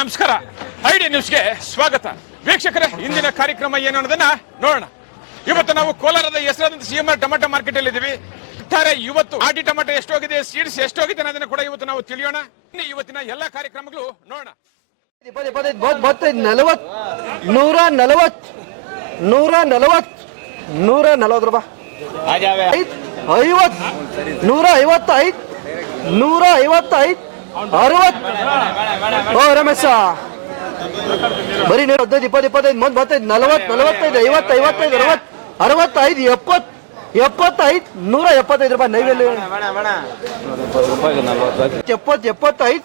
ನಮಸ್ಕಾರ. ಐಡಿಯಾ ನ್ಯೂಸ್ಗೆ ಸ್ವಾಗತ. ವೀಕ್ಷಕರೇ, ಇಂದಿನ ಕಾರ್ಯಕ್ರಮ ಏನು ಅನ್ನೋದನ್ನ ನೋಡೋಣ. ಇವತ್ತು ನಾವು ಕೋಲಾರದ ಹೆಸರಾದಂತ ಸಿಎಂಆರ್ ಟೊಮೆಟೊ ಮಾರ್ಕೆಟ್ ಅಲ್ಲಿ ಇದ್ದೀವಿ. ಇವತ್ತು ಆಡಿ ಟೊಮೆಟೊ ಎಷ್ಟೋಗಿದೆ, ಸೀಡ್ಸ್ ಎಷ್ಟೋಗಿದೆ ಅನ್ನೋದನ್ನ ಕೂಡ ಇವತ್ತು ನಾವು ತಿಳಿಯೋಣ. ಇವತ್ತಿನ ಎಲ್ಲಾ ಕಾರ್ಯಕ್ರಮಗಳು ನೋಡೋಣ. 140 ರೂಪಾಯಿ, 155, 155, 60. ಓ ರಮೇಶ, ಬರೀ ನೀರು 15, 25, 35, 40, 45, 50, 55, 60, 65, 70, 75, 175 ರೂಪಾಯಿ. ನೈವೇಲಿ 70, 75,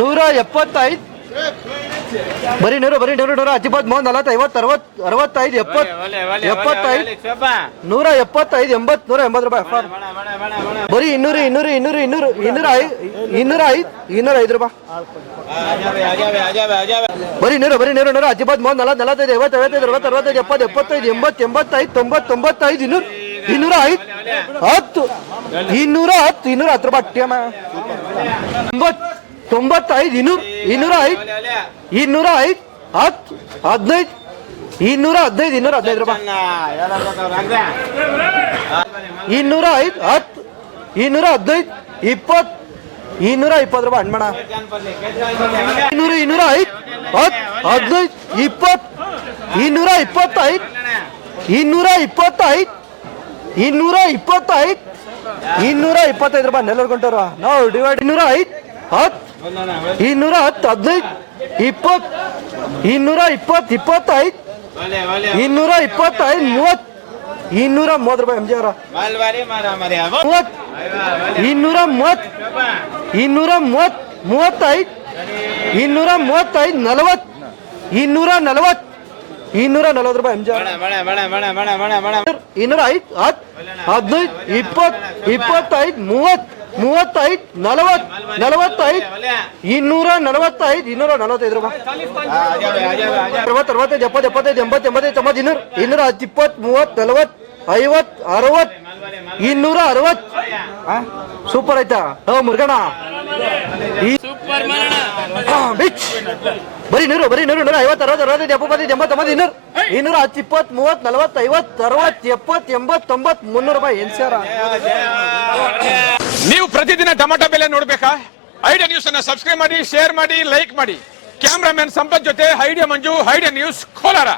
175. ಬರೀ ನೀರು 110, 30, 40, 50, 60, 65, 70, 75, 175, 80, 180 ರೂಪಾಯಿ. ಬರೀ 205 ರೂಪಾಯಿ. ಬರೀ ನೀರು 110, 30, 40, 45, 50, 55, 60, 65, 70, 75, 80, 85, 90, 95, 205, 10, 210 ರೂಪಾಯಿ. 95, 205, 205, 10, 15, 215 ರೂಪಾಯಿ. 205, 10, 215, 20, 220 ರೂಪಾಯಿ. ಹಣ್ಮಣ 205, 10, 15, 20, 225, 225, 225 ರೂಪಾಯಿ. ನೆಲ್ಲೂರು ಕೊಂಟರು ನಾವು ಡಿವೈಡ್ 205, 10, 210, 15, 20, 220, 25, 225, 30, 230 ರೂಪಾಯಿ. ಎಂ ಜಿ ಅವರ 230, 230, 230, 35, 235, 40, 240, 240 ರೂಪಾಯಿ. ಎಂ ಜಿ ಅವರ 205, 10, 15, 20, 25, 30, 35, 40, 45, 245, 245 ರೂಪಾಯಿ. 60, 65, 70, 75, 80, 90, 210, 20, 30, 40, 50, 60, 260. ಸೂಪರ್ ಆಯ್ತಾ ಮುರುಗಣ? ಬರೀ ನೀರು 50, 60, 65, 70, 80, 90, 210, 20, 30, 40, 50, 60, 70, 80, 90, 300 ರೂಪಾಯಿ. ಏನ್ ಸರ್? ನೀವು ಪ್ರತಿದಿನ ಟೊಮೆಟೊ ಬೆಲೆ ನೋಡ್ಬೇಕಾ? ಐಡಿಯಾ ನ್ಯೂಸ್ ಅನ್ನ ಸಬ್ಸ್ಕ್ರೈಬ್ ಮಾಡಿ, ಶೇರ್ ಮಾಡಿ, ಲೈಕ್ ಮಾಡಿ. ಕ್ಯಾಮ್ರಾಮನ್ ಸಂಪತ್ ಜೊತೆ ಐಡಿಯಾ ಮಂಜು, ಐಡಿಯಾ ನ್ಯೂಸ್ ಕೋಲಾರ.